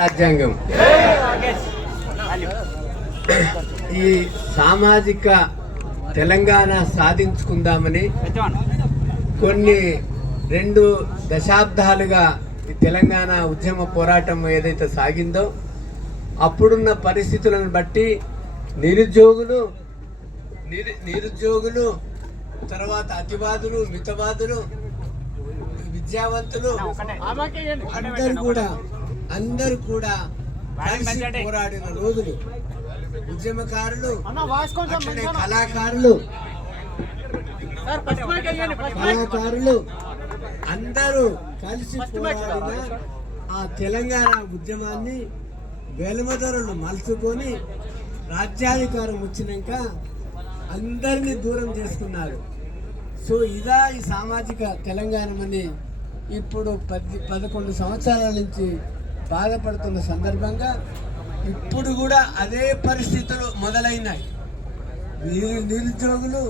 రాజ్యాంగం. ఈ సామాజిక తెలంగాణ సాధించుకుందామని కొన్ని రెండు దశాబ్దాలుగా ఈ తెలంగాణ ఉద్యమ పోరాటం ఏదైతే సాగిందో అప్పుడున్న పరిస్థితులను బట్టి నిరుద్యోగులు నిరు నిరుద్యోగులు తర్వాత అతివాదులు మితవాదులు విద్యావంతులు అందరూ కూడా అందరు కూడా కలిసి పోరాడిన రోజులు. ఉద్యమకారులు అట్లనే కళాకారులు కళాకారులు అందరూ కలిసి పోరాడిన ఆ తెలంగాణ ఉద్యమాన్ని వెలుమధరలు మలుచుకొని రాజ్యాధికారం వచ్చినాక అందరినీ దూరం చేసుకున్నారు. సో ఇదా ఈ సామాజిక తెలంగాణ అని ఇప్పుడు పది పదకొండు సంవత్సరాల నుంచి బాధపడుతున్న సందర్భంగా ఇప్పుడు కూడా అదే పరిస్థితులు మొదలైనాయి. వీరు నిరుద్యోగులు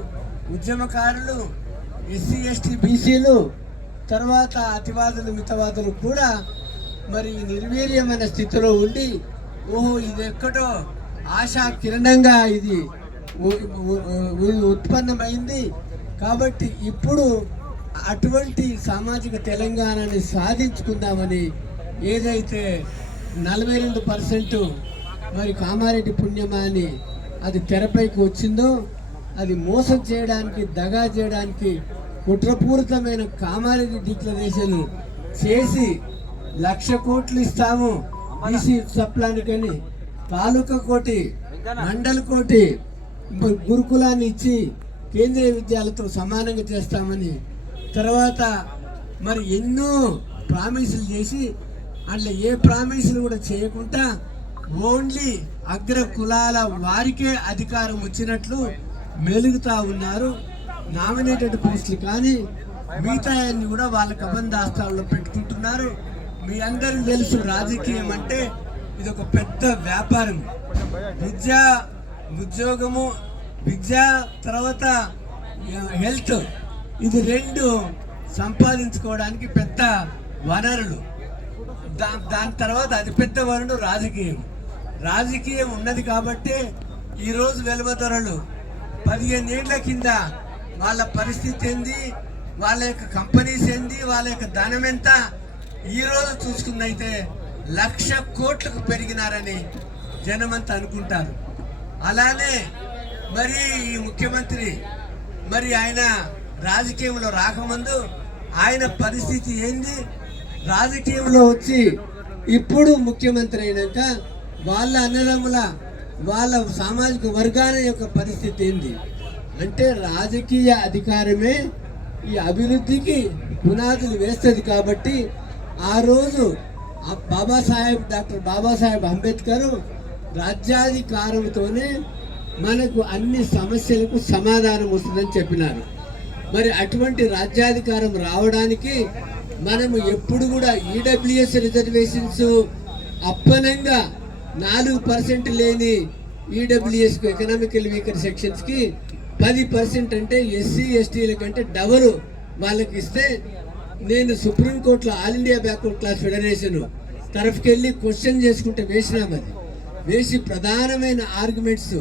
ఉద్యమకారులు ఎస్సీ ఎస్టీ బీసీలు తర్వాత అతివాదులు మితవాదులు కూడా మరి నిర్వీర్యమైన స్థితిలో ఉండి ఓహో ఇది ఎక్కడో ఆశా కిరణంగా ఇది ఉత్పన్నమైంది. కాబట్టి ఇప్పుడు అటువంటి సామాజిక తెలంగాణని సాధించుకుందామని ఏదైతే నలభై రెండు పర్సెంట్ మరి కామారెడ్డి పుణ్యమా అని అది తెరపైకి వచ్చిందో అది మోసం చేయడానికి దగా చేయడానికి కుట్రపూరితమైన కామారెడ్డి డిక్లరేషన్ చేసి లక్ష కోట్లు ఇస్తాము. బీసీ సప్లానికని తాలూకా కోటి మండల కోటి గురుకులాన్ని ఇచ్చి కేంద్రీయ విద్యాలతో సమానంగా చేస్తామని తర్వాత మరి ఎన్నో ప్రామిసులు చేసి అందులో ఏ ప్రామిసులు కూడా చేయకుండా ఓన్లీ అగ్ర కులాల వారికే అధికారం వచ్చినట్లు మెలుగుతా ఉన్నారు. నామినేటెడ్ పోస్టులు కానీ మిగతాన్ని కూడా వాళ్ళ కబంధాస్తాల్లో పెట్టుకుంటున్నారు మీ అందరికీ తెలుసు రాజకీయం అంటే ఇది ఒక పెద్ద వ్యాపారం. విద్య ఉద్యోగము విద్య తర్వాత హెల్త్. ఇది రెండు సంపాదించుకోవడానికి పెద్ద వనరులు. దాని తర్వాత అది పెద్ద రాజకీయం. రాజకీయం ఉన్నది కాబట్టి ఈరోజు వెలువధరలు పదిహేను ఏళ్ళ కింద వాళ్ళ పరిస్థితి ఏంది? వాళ్ళ యొక్క కంపెనీస్ ఏంది? వాళ్ళ యొక్క ధనం ఎంత? ఈరోజు చూసుకున్నైతే లక్ష కోట్లకు పెరిగినారని జనమంతా అనుకుంటారు. అలానే మరి ఈ ముఖ్యమంత్రి మరి ఆయన రాజకీయంలో రాకముందు ఆయన పరిస్థితి ఏంది? రాజకీయంలో వచ్చి ఇప్పుడు ముఖ్యమంత్రి అయినాక వాళ్ళ అన్నదమ్ముల వాళ్ళ సామాజిక వర్గాల యొక్క పరిస్థితి ఏంది? అంటే రాజకీయ అధికారమే ఈ అభివృద్ధికి పునాదులు వేస్తుంది కాబట్టి ఆ రోజు ఆ బాబాసాహెబ్ డాక్టర్ బాబాసాహెబ్ అంబేద్కర్ రాజ్యాధికారంతోనే మనకు అన్ని సమస్యలకు సమాధానం వస్తుందని చెప్పినారు. మరి అటువంటి రాజ్యాధికారం రావడానికి మనము ఎప్పుడు కూడా ఈడబ్ల్యూఎస్ రిజర్వేషన్స్ అప్పనంగా నాలుగు పర్సెంట్ లేని ఈడబ్ల్యూఎస్ ఎకనామికల్ వీకర్ సెక్షన్స్కి పది పర్సెంట్ అంటే ఎస్సీ ఎస్టీల కంటే డబల్ వాళ్ళకి ఇస్తే నేను సుప్రీంకోర్టులో all India backward class federation తరఫుకెళ్ళి question చేసుకుంటే వేసినాం అది. వేసి ప్రధానమైన ఆర్గ్యుమెంట్స్